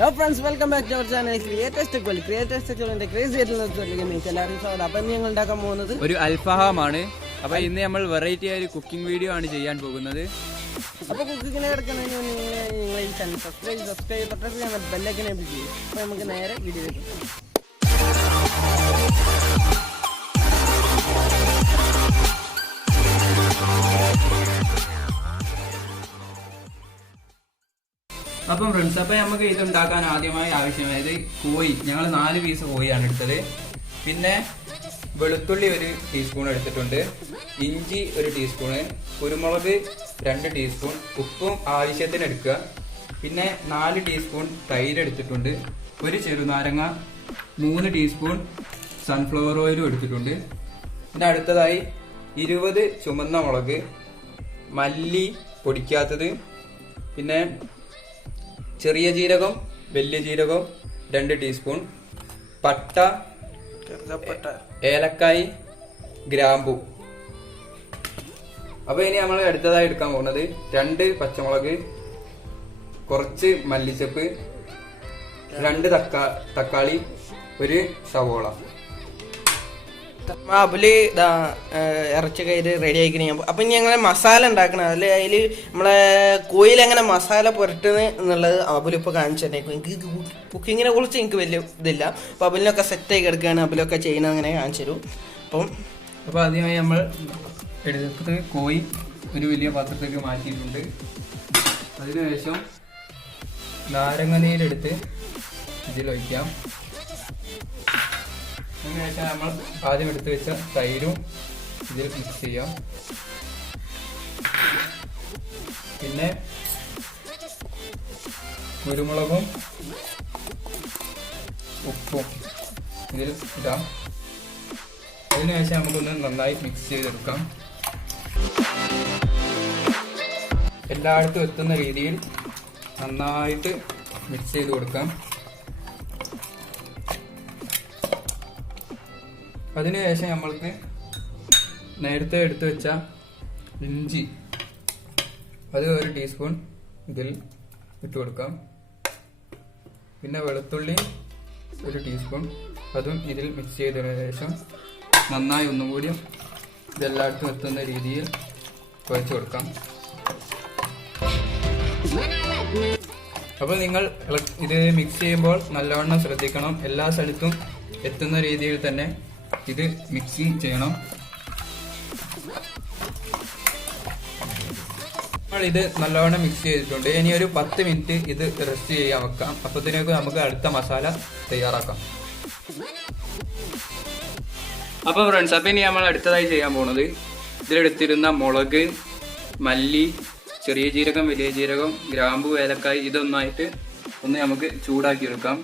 Hello friends, welcome back to our channel creators technology crazy ആയിട്ടുള്ള എല്ലാവരും സ്വാഗതം. അപ്പം ഞങ്ങൾ ഉണ്ടാക്കാൻ പോകുന്നത് ഒരു അൽഫഹാം ആണ്. അപ്പൊ ഇന്ന് നമ്മൾ വെറൈറ്റി ആയ ഒരു കുക്കിംഗ് വീഡിയോ ആണ് ചെയ്യാൻ പോകുന്നത്. അപ്പോൾ കുക്കിങ്ങിനെ കിടക്കുന്നതിന് നിങ്ങൾ ഈ ചാനൽ സബ്സ്ക്രൈബ് ചെയ്യാൻ ബെല്ലൈക്കൻ എനേബിൾ ചെയ്യും. അപ്പോൾ നമുക്ക് നേരെ വീഡിയോയിലേക്ക് പോകാം. അപ്പം ഫ്രണ്ട്സ്, അപ്പൊ നമുക്ക് ഇത് ഉണ്ടാക്കാൻ ആദ്യമായി ആവശ്യമായത് കോഴി. ഞങ്ങൾ 4 പീസ് കോഴിയാണ് എടുത്തത്. പിന്നെ വെളുത്തുള്ളി 1 ടീസ്പൂൺ എടുത്തിട്ടുണ്ട്, ഇഞ്ചി 1 ടീസ്പൂണ്, കുരുമുളക് 2 ടീസ്പൂൺ, ഉപ്പും ആവശ്യത്തിന് എടുക്കുക. പിന്നെ 4 ടീസ്പൂൺ തൈര് എടുത്തിട്ടുണ്ട്, 1 ചെറുനാരങ്ങ, 3 ടീസ്പൂൺ സൺഫ്ലവർ ഓയിലും എടുത്തിട്ടുണ്ട്. പിന്നെ അടുത്തതായി 20 ചുമന്ന മുളക്, മല്ലി പൊടിക്കാത്തത്, പിന്നെ ചെറിയ ജീരകം, വലിയ ജീരകം 2 ടീസ്പൂൺ, പട്ട, ഏലക്കായ്, ഗ്രാമ്പു. അപ്പൊ ഇനി നമ്മൾ അടുത്തതായി എടുക്കാൻ പോകുന്നത് 2 പച്ചമുളക്, കുറച്ച് മല്ലിച്ചപ്പ്, 2 തക്കാളി, 1 സവോള. അതില് ഇറച്ചി കയ്യിൽ റെഡി ആയിക്കണ. അപ്പം ഇനി ഞങ്ങൾ മസാല ഉണ്ടാക്കണം. അതിൽ നമ്മളെ കോയിൽ എങ്ങനെ മസാല പുരട്ടുന്നത് എന്നുള്ളത് അബുലിപ്പോൾ കാണിച്ചു തന്നേക്കും. എനിക്ക് കുക്കിങ്ങിനെ കുറിച്ച് എനിക്ക് വലിയ ഇതില്ല. അപ്പം അബുലിനൊക്കെ സെറ്റായി കിടക്കുകയാണ്, അബുലൊക്കെ ചെയ്യുന്നത് അങ്ങനെ കാണിച്ചു തരും. അപ്പോൾ ആദ്യമായി നമ്മൾ എടുത്തത് കോഴി ഒരു വലിയ പാത്രത്തേക്ക് മാറ്റിയിട്ടുണ്ട്. അതിനുശേഷം നാരങ്ങ നീരെടുത്ത് ഇതിലൊഴിക്കാം. അതിനുശേഷം നമ്മൾ ആദ്യം എടുത്ത് വെച്ച തൈരും ഇതിൽ മിക്സ് ചെയ്യാം. പിന്നെ കുരുമുളകും ഉപ്പും ഇതിൽ ഇടാം. അതിനുശേഷം നമുക്കൊന്ന് നന്നായി മിക്സ് ചെയ്തെടുക്കാം. എല്ലായിടത്തും എത്തുന്ന രീതിയിൽ നന്നായിട്ട് മിക്സ് ചെയ്ത് കൊടുക്കാം. അതിനുശേഷം നമ്മൾക്ക് നേരത്തെ എടുത്തു വെച്ച ഇഞ്ചി അത് 1 ടീസ്പൂൺ ഇതിൽ ഇട്ട് കൊടുക്കാം. പിന്നെ വെളുത്തുള്ളി 1 ടീസ്പൂൺ അതും ഇതിൽ മിക്സ് ചെയ്തതിനു ശേഷം നന്നായി ഒന്നുകൂടി ഇതെല്ലായിടത്തും എത്തുന്ന രീതിയിൽ കുഴച്ച് കൊടുക്കാം. അപ്പോൾ നിങ്ങൾ ഇത് മിക്സ് ചെയ്യുമ്പോൾ നല്ലവണ്ണം ശ്രദ്ധിക്കണം. എല്ലാ സ്ഥലത്തും എത്തുന്ന രീതിയിൽ തന്നെ ഇത് മിക്സിങ് ചെയ്യണം. നമ്മൾ ഇത് നല്ലവണ്ണം മിക്സ് ചെയ്തിട്ടുണ്ട്. ഇനി ഒരു 10 മിനിറ്റ് ഇത് റെസ്റ്റ് ചെയ്യാൻ വെക്കാം. അപ്പോഴത്തേക്ക് നമുക്ക് അടുത്ത മസാല തയ്യാറാക്കാം. അപ്പോൾ ഫ്രണ്ട്സ്, അപ്പം ഇനി നമ്മൾ അടുത്തതായി ചെയ്യാൻ പോണത് ഇതിലെടുത്തിരുന്ന മുളക്, മല്ലി, ചെറിയ ജീരകം, വലിയ ജീരകം, ഗ്രാമ്പു, ഏലക്കായ് ഇതൊന്നായിട്ട് ഒന്ന് നമുക്ക് ചൂടാക്കി എടുക്കാം.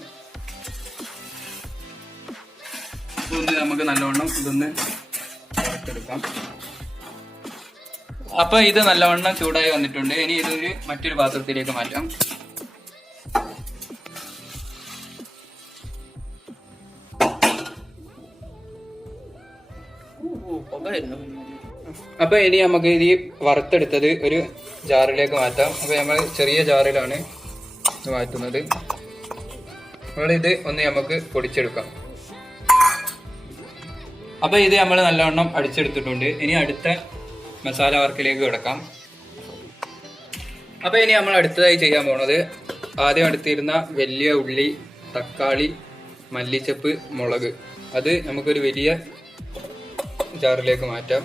നമുക്ക് നല്ലവണ്ണം ഇതൊന്ന് എടുക്കാം. അപ്പൊ ഇത് നല്ലവണ്ണം ചൂടായി വന്നിട്ടുണ്ട്. ഇനി ഇതൊരു മറ്റൊരു പാത്രത്തിലേക്ക് മാറ്റാം. അപ്പൊ ഇനി നമുക്ക് ഇത് വറുത്തെടുത്തത് ഒരു ജാറിലേക്ക് മാറ്റാം. അപ്പൊ നമ്മൾ ചെറിയ ജാറിലാണ് മാറ്റുന്നത്. അപ്പോൾ ഇത് ഒന്ന് നമുക്ക് പൊടിച്ചെടുക്കാം. അപ്പൊ ഇത് നമ്മൾ നല്ലവണ്ണം അടിച്ചെടുത്തിട്ടുണ്ട്. ഇനി അടുത്ത മസാല വർക്കിലേക്ക് കിടക്കാം. അപ്പൊ ഇനി നമ്മൾ അടുത്തതായി ചെയ്യാൻ പോണത് ആദ്യം എടുത്തിരുന്ന വലിയ ഉള്ളി, തക്കാളി, മല്ലിച്ചപ്പ്, മുളക് അത് നമുക്കൊരു വലിയ ജാറിലേക്ക് മാറ്റാം.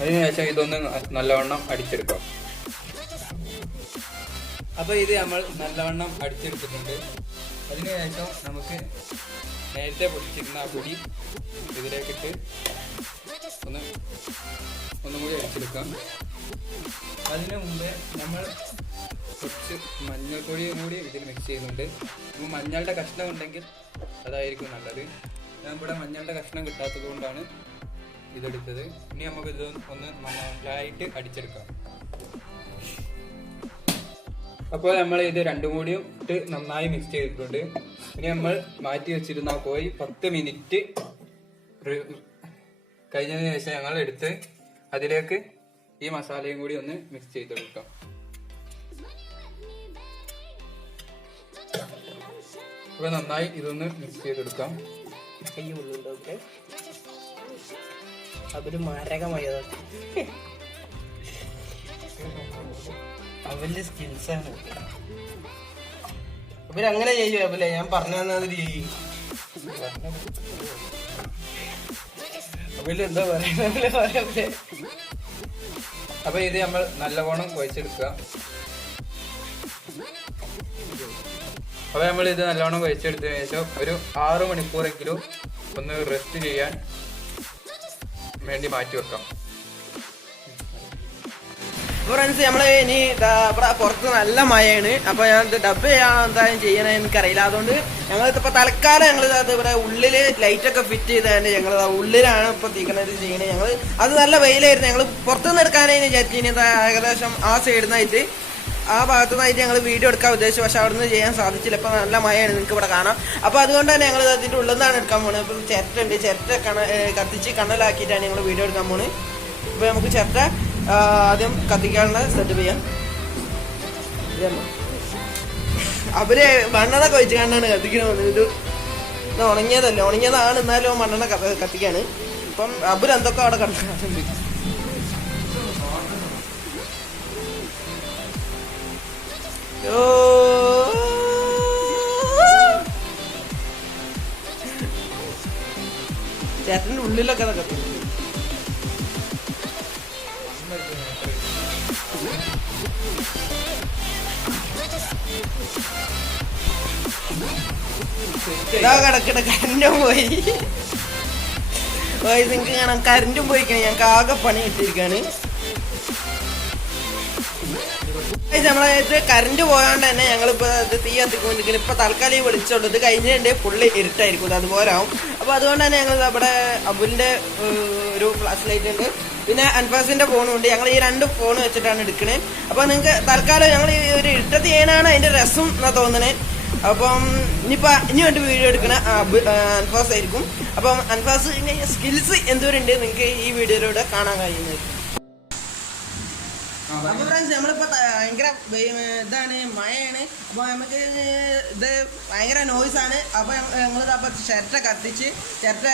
അതിനുശേഷം ഇതൊന്ന് നല്ലവണ്ണം അടിച്ചെടുക്കാം. അപ്പൊ ഇത് നമ്മൾ നല്ലവണ്ണം അടിച്ചെടുത്തിട്ടുണ്ട്. അതിനുശേഷം നമുക്ക് നേരത്തെ പൊടിച്ചിരുന്ന ആ പൊടി ഇതിലേക്കിട്ട് ഒന്നും കൂടി അടിച്ചെടുക്കാം. അതിനു മുമ്പേ നമ്മൾ കുറച്ച് മഞ്ഞൾപ്പൊടിയും കൂടി ഇതിൽ മിക്സ് ചെയ്യുന്നുണ്ട്. അപ്പോൾ മഞ്ഞളുടെ കഷ്ണം ഉണ്ടെങ്കിൽ അതായിരിക്കും നല്ലത്. ഞാൻ ഇവിടെ മഞ്ഞളുടെ കഷ്ണം കിട്ടാത്തത് കൊണ്ടാണ് ഇതെടുത്തത്. ഇനി നമുക്ക് ഇത് ഒന്ന് നന്നായിട്ട് അടിച്ചെടുക്കാം. അപ്പോൾ നമ്മൾ ഇത് രണ്ടും കൂടിയും ഇട്ട് നന്നായി മിക്സ് ചെയ്തിട്ടുണ്ട്. ഇനി നമ്മൾ മാറ്റി വെച്ചിരുന്ന കോഴി 10 മിനിറ്റ് കഴിഞ്ഞതിന് ശേഷം ഞങ്ങൾ എടുത്ത് അതിലേക്ക് ഈ മസാലയും കൂടി ഒന്ന് മിക്സ് ചെയ്ത് കൊടുക്കാം. അപ്പൊ നന്നായി ഇതൊന്ന് മിക്സ് ചെയ്തെടുക്കാം. കയ്യുള്ളുണ്ടോക്കെ അവര് മാരകമായതൊക്കെ അവന്റെ സ്കിൽസാണ്. അവരങ്ങനെ ചെയ്യും. അവല്ലേ ഞാൻ പറഞ്ഞു തന്നതിരി അവലെന്താ പറയുന്നത്. അപ്പൊ ഇത് നമ്മൾ നല്ലവണ്ണം കുഴച്ചെടുക്കുക. അപ്പൊ നമ്മൾ ഇത് നല്ലവണ്ണം കുഴച്ചെടുത്തതിന് ശേഷം ഒരു 6 മണിക്കൂറെങ്കിലും ഒന്ന് റെസ്റ്റ് ചെയ്യാൻ വേണ്ടി മാറ്റി വെക്കാം. ഫ്രണ്ട്സ് നമ്മള് ഇനി ഇവിടെ പുറത്ത് നല്ല മഴയാണ്. അപ്പൊ ഞാൻ ഡബ് ചെയ്യാൻ എന്തായാലും ചെയ്യണേ എനിക്കറിയില്ല. അതുകൊണ്ട് ഞങ്ങളിപ്പോ തൽക്കാലം ഞങ്ങൾ ഇവിടെ ഉള്ളില് ലൈറ്റ് ഒക്കെ ഫിറ്റ് ചെയ്തതിന്റെ ഞങ്ങൾ ഉള്ളിലാണ് ഇപ്പൊ തീക്കണത് ചെയ്യണേ. ഞങ്ങള് അത് നല്ല വെയിലായിരുന്നു. ഞങ്ങൾ പുറത്തുനിന്ന് എടുക്കാനായി വിചാരിച്ചിരുന്നത് ഏകദേശം ആ സൈഡിൽ നിന്നായിട്ട് ആ ഭാഗത്തു നിന്നായിട്ട് ഞങ്ങൾ വീഡിയോ എടുക്കാൻ ഉദ്ദേശിച്ചു. പക്ഷെ അവിടെ നിന്ന് ചെയ്യാൻ സാധിച്ചില്ല. ഇപ്പൊ നല്ല മഴയാണ്, നിങ്ങൾക്ക് ഇവിടെ കാണാം. അപ്പൊ അതുകൊണ്ട് തന്നെ ഞങ്ങൾ അതിന്റെ ഉള്ളിൽ നിന്നാണ് എടുക്കാൻ പോകുന്നത്. ഇപ്പൊ ചിരട്ടുണ്ട്, ചിരട്ട കത്തിച്ച് കണ്ണലാക്കിയിട്ടാണ് ഞങ്ങൾ വീഡിയോ എടുക്കാൻ പോകുന്നത്. ഇപ്പൊ നമുക്ക് ചിരട്ട ആദ്യം കത്തിക്കാനുള്ള സെറ്റപ്പ് ചെയ്യാം. അവര് മണ്ണെണ്ണ കൊഴിച്ച് കണ്ടാണ് കത്തിക്കണമെന്ന്. ഇത് ഉണങ്ങിയതല്ലേ, ഉണങ്ങിയതാണ്, എന്നാലും മണ്ണെണ്ണ കത്തിക്കാണ്. ഇപ്പം അവരെന്തൊക്കെ അവിടെ കണ്ടിട്ടുണ്ട്. ചേട്ടന്റെ ഉള്ളിലൊക്കെ കത്തി. ഇതാ കിടക്കണ കരണ്ടും പോയി. നിങ്ങൾക്ക് കാണാം കരണ്ടും പോയിക്കണേ. ഞങ്ങൾക്ക് ആകെ പണി കിട്ടിയിരിക്കാണ്. നമ്മളത് കറണ്ട് പോയോണ്ട് തന്നെ ഞങ്ങളിപ്പോ ഇത് തീ കത്തിക്കൊണ്ടിരിക്കുന്നത്. ഇപ്പൊ തൽക്കാലം ഈ വിളിച്ചോളൂ. ഇത് കഴിഞ്ഞിട്ട് ഫുള്ള് ഇരുട്ടായിരിക്കും, അതുപോലെ ആവും. അപ്പൊ അതുകൊണ്ട് തന്നെ ഞങ്ങൾ അവിടെ അബുലിന്റെ ഒരു ഫ്ലാഷ് ലൈറ്റ് ഉണ്ട്, പിന്നെ അൻഫാസിന്റെ ഫോണും ഉണ്ട്. ഞങ്ങൾ ഈ 2 ഫോൺ വെച്ചിട്ടാണ് എടുക്കണേ. അപ്പൊ നിങ്ങൾക്ക് തൽക്കാലം ഞങ്ങൾ ഈ ഒരു ഇരുട്ടത്ത് ചെയ്യാനാണ് അതിന്റെ രസം എന്നാ തോന്നണേ. അപ്പം ഇനി വേണ്ടി വീഡിയോ എടുക്കണ അൻഫാസ് ആയിരിക്കും. അപ്പം അൻഫാസ് സ്കിൽസ് എന്തോരുണ്ട് നിങ്ങൾക്ക് ഈ വീഡിയോയിലൂടെ കാണാൻ കഴിയുന്നതായിരിക്കും. അപ്പൊ ഫ്രണ്ട്സ് നമ്മളിപ്പോ ഭയങ്കര ഇതാണ്, മഴയാണ്. അപ്പൊ നമുക്ക് ഇത് ഭയങ്കര നോയ്സ് ആണ്. അപ്പൊ ഞങ്ങളിത് അപ്പൊ ചിരട്ട കത്തിച്ച് ചിരട്ട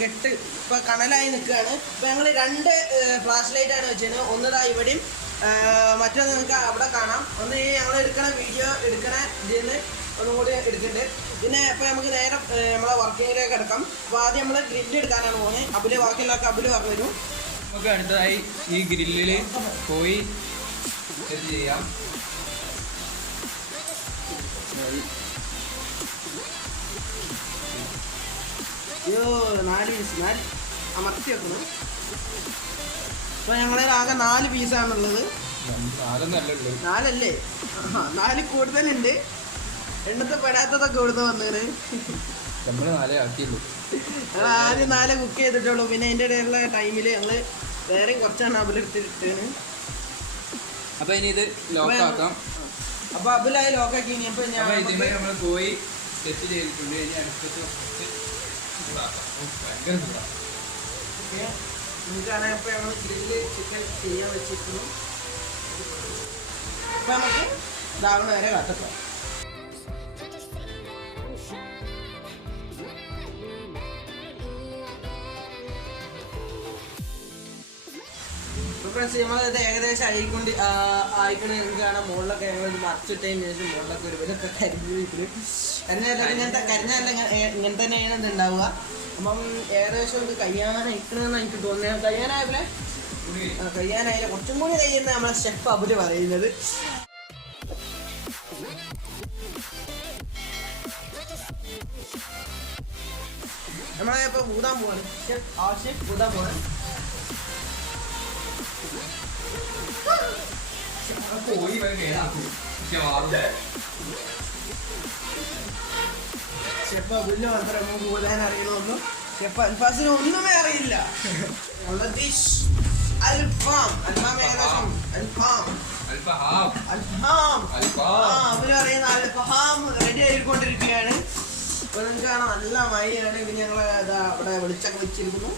കെട്ട് ഇപ്പൊ കണലായി നിൽക്കുകയാണ്. ഇപ്പൊ ഞങ്ങൾ 2 ഫ്ലാഷ് ലൈറ്റ് ആണ് വെച്ചത്. ഒന്നിതാ ഇവിടെയും മറ്റൊന്ന് നിങ്ങൾക്ക് അവിടെ കാണാം. ഒന്ന് ഞങ്ങൾ എടുക്കണ വീഡിയോ എടുക്കണ ഇതിന് ഒന്നും കൂടി എടുക്കുന്നുണ്ട്. പിന്നെ ഇപ്പൊ നമുക്ക് നേരെ നമ്മളെ വർക്കിങ്ങിലേക്ക് എടുക്കാം. അപ്പൊ ആദ്യം നമ്മൾ ഗ്രില്ല് എടുക്കാനാണ് പോകുന്നത്. അബുല് വർക്കിലൊക്കെ അബുല് പറഞ്ഞു തരും. നമുക്ക് അടുത്തതായി ഈ ഗ്രില്ലില് കോഴി സെറ്റ് ചെയ്യാം. അമർത്തി വെക്കണം. ഇപ്പൊ ഞങ്ങളെ ആകെ 4 പീസാണുള്ളത്. 4 4 കൂടുതലുണ്ട്. എണ്ണത്തെ പെടാത്തതൊക്കെ ഇവിടുന്ന് വന്നത്. ഞങ്ങൾ ആദ്യം 4 കുക്ക് ചെയ്തിട്ടുള്ളൂ. പിന്നെ അതിൻ്റെ ഇടയിലുള്ള ടൈമിൽ ഞങ്ങള് വേറെയും കുറച്ചാണ് അബിലെടുത്തിട്ടാണ്. അപ്പൊ ഇനി ഇത് ലോക്കാക്കാം. അപ്പൊ അബിലായി ലോക്കാക്കി. ഇനി അപ്പൊ നമ്മൾ കോഴി സെറ്റ് ചെയ്തിട്ടുണ്ട്. ഇനി അടുത്തത് നിങ്ങൾക്കാണ് ഇപ്പൊ ഞങ്ങൾ ഗ്രില്ല് ചിക്കൻ ചെയ്യാൻ വെച്ചിരിക്കുന്നു. അപ്പൊ നമുക്ക് ഇതാവണ വരെ കാത്തിക്കാം. ഫ്രണ്ട്സ് നമ്മളത് ഏകദേശം ആയിക്കൊണ്ട് നിങ്ങൾക്ക് കാണാം. മുകളിലൊക്കെ ഞങ്ങൾ മറച്ചിട്ടതിന് ശേഷം മുകളിലൊക്കെ ഒരു ഇതൊക്കെ കരിഞ്ഞിട്ട് കരിഞ്ഞല്ല ഇങ്ങനെ തന്നെയാണ് ഇത് ഉണ്ടാവുക. അപ്പം ഏകദേശം ഇത് കഴിയാനായിക്കണമെന്ന് എനിക്ക് തോന്നുന്നത്. കഴിയാനായല്ലേ? കഴിയാനായില്ല, കുറച്ചും കൂടി കഴിയുന്ന നമ്മളെ ഷെഫ് അബുല് പറയുന്നത്. നമ്മളെ ഇപ്പൊ ഊതാൻ പോവാണ്. ഷെഫ് ഊതാൻ പോവാണ്. ഷെഫ് അബുലിന് മാത്രം ഊതാൻ അറിയണമെന്നും ഷെഫ് അൽഫാസിന് ഒന്നുമേ അറിയില്ല. അവര് പറയുന്ന അൽഫഹാം റെഡി ആയിക്കൊണ്ടിരിക്കുകയാണ്. ഇപ്പൊ നിങ്ങൾക്ക് കാണാം നല്ല മഴയാണ്. പിന്നെ ഞങ്ങൾ അവിടെ വെളിച്ചൊക്കെ വെച്ചിരിക്കുന്നു.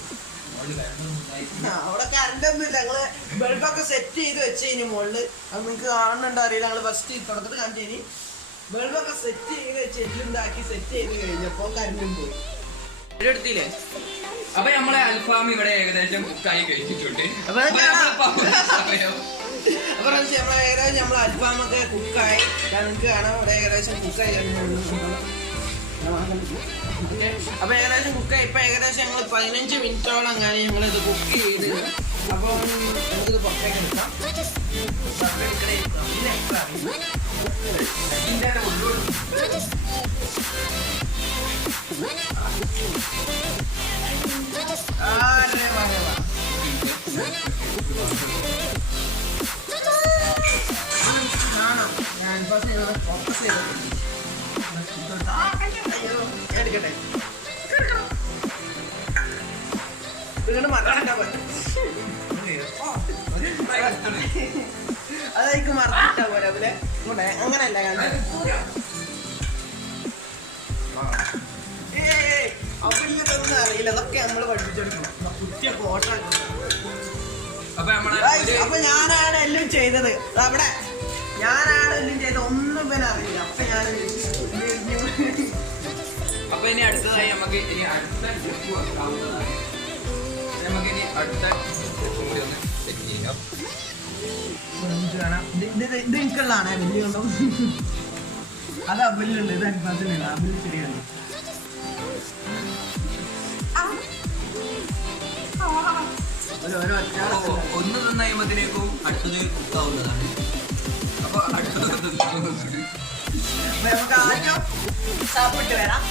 അവിടെ കറണ്ടൊന്നുമില്ല. ഞങ്ങള് ബൾബൊക്കെ സെറ്റ് ചെയ്ത് വെച്ചതിന് മുകളില്. അത് നിങ്ങക്ക് കാണുന്നുണ്ടോ അറിയില്ല. ഞങ്ങള് ഫസ്റ്റ് തുടക്കത്തിൽ കാണിച്ചതിന് ബൾബൊക്കെ സെറ്റ് ചെയ്ത് വെച്ച് എല്ലുണ്ടാക്കി സെറ്റ് ചെയ്ത് കഴിഞ്ഞപ്പോ കറണ്ടും പോയി. എടുത്തില്ലേ? അപ്പൊ നമ്മളെ അൽഫാം ഇവിടെ ഏകദേശം കുക്കായി കഴിച്ചിട്ടുണ്ട്. അപ്പൊ ഏകദേശം നമ്മളെ അൽഫാമൊക്കെ കുക്കായി. നിങ്ങൾക്ക് കാണാം ഇവിടെ ഏകദേശം കുക്കായി. അപ്പൊ ഏകദേശം കുക്കായി. ഇപ്പൊ ഏകദേശം ഞങ്ങൾ 15 മിനിറ്റോളം അങ്ങനെ ഞങ്ങളിത് കുക്ക് ചെയ്ത്. അപ്പൊ നമുക്കിത് പുറത്തേക്ക് എടുക്കാം. ഞാൻ ഫോക്കസ് ചെയ്തിട്ടുണ്ട്. എടുക്കട്ടെ അതായിക്ക് മറന്നിട്ടാ പോലെ അതിലെ അങ്ങനല്ല അതൊന്നും അറിയില്ല. അതൊക്കെ നമ്മള് പഠിപ്പിച്ചെടുക്കണം. കുറ്റിയ കോട്ട. അപ്പൊ ഞാനാണ് എല്ലാം ചെയ്തത്. അവിടെ ഞാനാണ് എല്ലാം ചെയ്തത്. ഒന്നും പിന്നെ അറിയില്ല. അപ്പൊ ഞാൻ അപ്പൊ ഇനി അടുത്തതായി നമുക്ക് ഇനി അടുത്ത സ്റ്റെപ്പ് വെക്കാവുന്നതാണ്. നമുക്ക് ഇനി അടുത്ത സ്റ്റെപ്പ് കൂടി ഒന്ന് സെറ്റ് ചെയ്യാം. ഇത് എനിക്കുള്ളതാണ് വലിയ ഉണ്ടോ? അത് അബിലുണ്ട്. ഇത് അൽഫാസിലുണ്ട്. അബിൽ ശരിയാണ്. ഒന്ന് നന്നായുമ്പത്തിനേക്കും അടുത്തത് കുക്കാവുന്നതാണ്. അപ്പൊ അടുത്തത് നമുക്ക് ആദ്യം സാപ്പിട്ട് വരാം.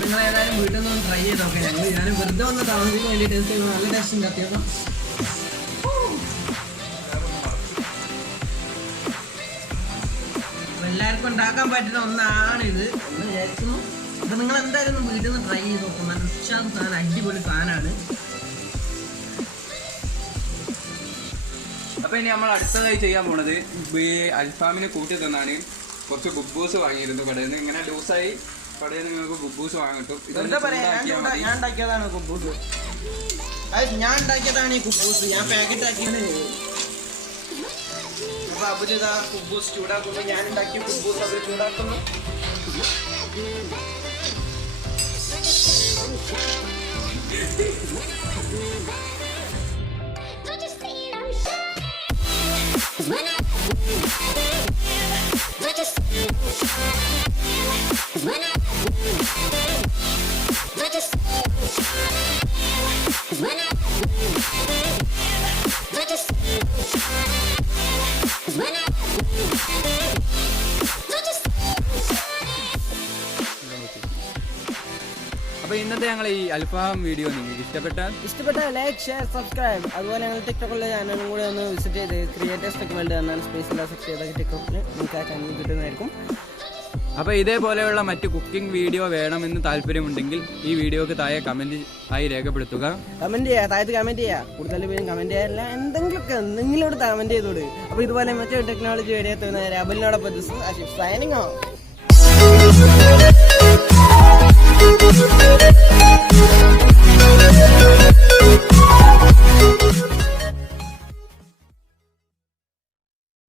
നിങ്ങൾ ഏതായാലും വീട്ടിൽ നിന്ന് ട്രൈ ചെയ്ത് നോക്കാം. ഞാൻ വെറുതെ ഒന്ന് താമസിക്കാൻ വേണ്ടി ടേസ്റ്റ് ചെയ്യുമ്പോൾ നല്ല ടേസ്റ്റ് ഉണ്ട്. അത്യാവശ്യം എല്ലാവർക്കും ഉണ്ടാക്കാൻ പറ്റുന്ന ഒന്നാണിത് എന്ന് വിചാരിക്കുന്നു. അപ്പൊ നിങ്ങൾ എന്തായാലും വീട്ടിൽ നിന്ന് ട്രൈ ചെയ്ത് നോക്കും. നല്ല ഉഷാറ് സാധനം, അടിപൊളി സാധനമാണ്. അപ്പൊ ഇനി നമ്മൾ അടുത്തതായി ചെയ്യാൻ പോണത് അൽഫാമിന് കൂട്ടി തന്നാണ് കുറച്ച് ബുബൂസ് വാങ്ങിയിരുന്നു കടയിൽ നിന്ന്. ഇങ്ങനെ ലൂസായി കടയിൽ നിന്ന് നിങ്ങൾക്ക് ബുബൂസ് വാങ്ങാൻ കിട്ടും. ഞാൻ ഉണ്ടാക്കിയതാണ് കുബൂസ്. ഞാൻ ഉണ്ടാക്കിയതാണ് ഈ കുബൂസ്. ഞാൻ പാക്കറ്റ് ആക്കിയാണ്. അപ്പൊ അബുലിതാ കുബൂസ് ചൂടാക്കുന്നു. ഞാൻ ഉണ്ടാക്കിയ കുബൂസ് അവർ ചൂടാക്കുന്നു. അപ്പൊ ഇന്നത്തെ ഞങ്ങൾ ഈ അൽഫാം വീഡിയോ നിങ്ങൾക്ക് ഇഷ്ടപ്പെട്ട ലൈക്ക്, ഷെയർ, സബ്സ്ക്രൈബ്. അതുപോലെ ഞങ്ങൾ ടിക്ടോക്കിലെ ചാനലും കൂടെ ഒന്ന് വിസിറ്റ് ചെയ്ത് ക്രിയേറ്റേഴ്സ് ടെക് വേൾഡ് എന്നാണ് സ്പേസിൽ സെർച്ച് ചെയ്ത ടിക്ടോക്കിൽ നിങ്ങൾക്ക് ആ ചാനൽ കിട്ടുന്നതായിരിക്കും. അപ്പോൾ ഇതേപോലെയുള്ള മറ്റ് കുക്കിംഗ് വീഡിയോ വേണമെന്ന് താല്പര്യമുണ്ടെങ്കിൽ ഈ വീഡിയോക്ക് താഴെ കമന്റ് ആയി രേഖപ്പെടുത്തുക. കമന്റ് ചെയ്യുക, താഴത്ത് കമന്റ് ചെയ്യുക. കൂടുതൽ പേരും കമന്റ് ചെയ്യാറില്ല. എന്തെങ്കിലും ഇവിടെ കമന്റ് ചെയ്തോട്. അപ്പോൾ ഇതുപോലെ മറ്റൊരു ടെക്നോളജി വീഡിയോ എത്തുന്ന അബലിനോടൊപ്പം സൈനിങ് ഓഫ്.